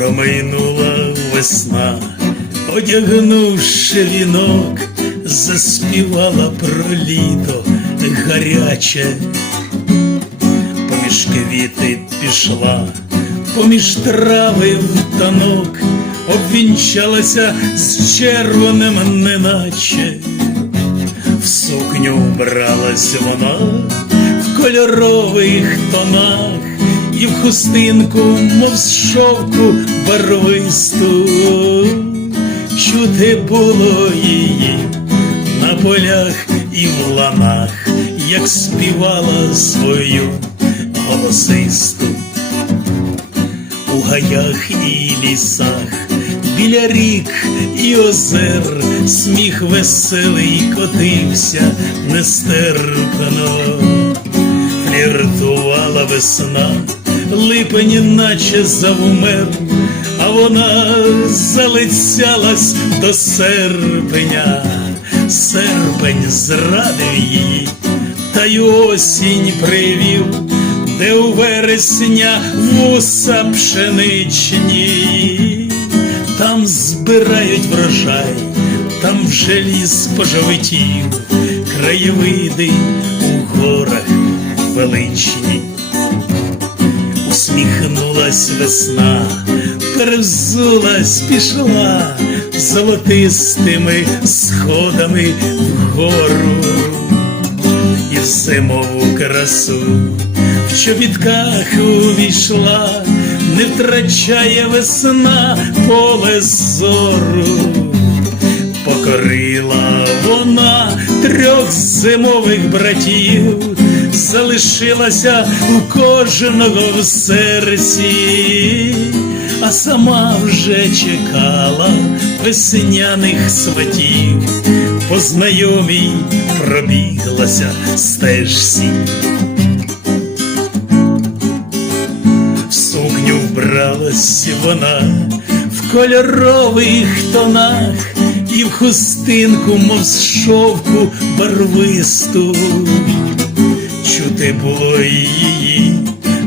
Промайнула весна, одягнувши вінок, заспівала про літо гаряче. Поміж квіти пішла, поміж трави в танок, обвінчалася з червоним неначе. В сукню вбралась вона в кольорових тонах, і в хустинку, мов з шовку барвисту. Чути було її на полях і в ланах, як співала свою голосисту. У гаях і лісах, біля рік і озер, сміх веселий котився нестерпно. Фліртувала весна, липень наче завмер, а вона залицялась до серпня. Серпень зрадив її, та й осінь привів, де у вересня вуса пшеничні. Там збирають врожай, там вже ліс пожовтів, краєвиди у горах величні. Усміхнулась весна, перевзулась, пішла золотистими сходами вгору. І в зимову красу в чобітках увійшла, не втрачає весна поле зору. Покорила вона 3 зимових братів, залишилася у кожного в серці, а сама вже чекала весняних сватів. По знайомій пробіглася стежці. В сукню вбралась вона в кольорових тонах, і в хустинку, мов з шовку барвисту. Чути було її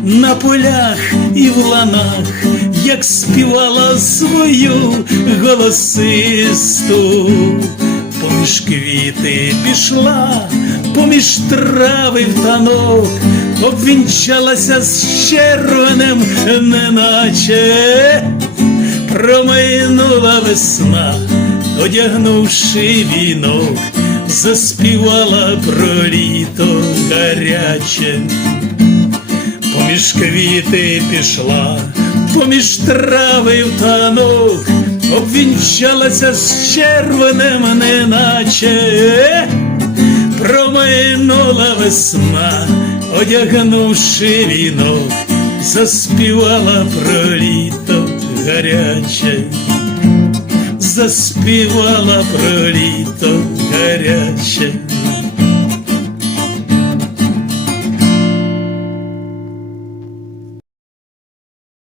на полях і в ланах, як співала свою голосисту. Поміж квіти пішла, поміж трави в танок, обвінчалася з червоним неначе. Промайнула весна, одягнувши вінок, заспівала про літо гаряче. Поміж квіти пішла, поміж трави в танок, обвінчалася з червоним неначе. Промайнула весна, одягнувши вінок, заспівала про літо гаряче. Заспівала про літо гаряче.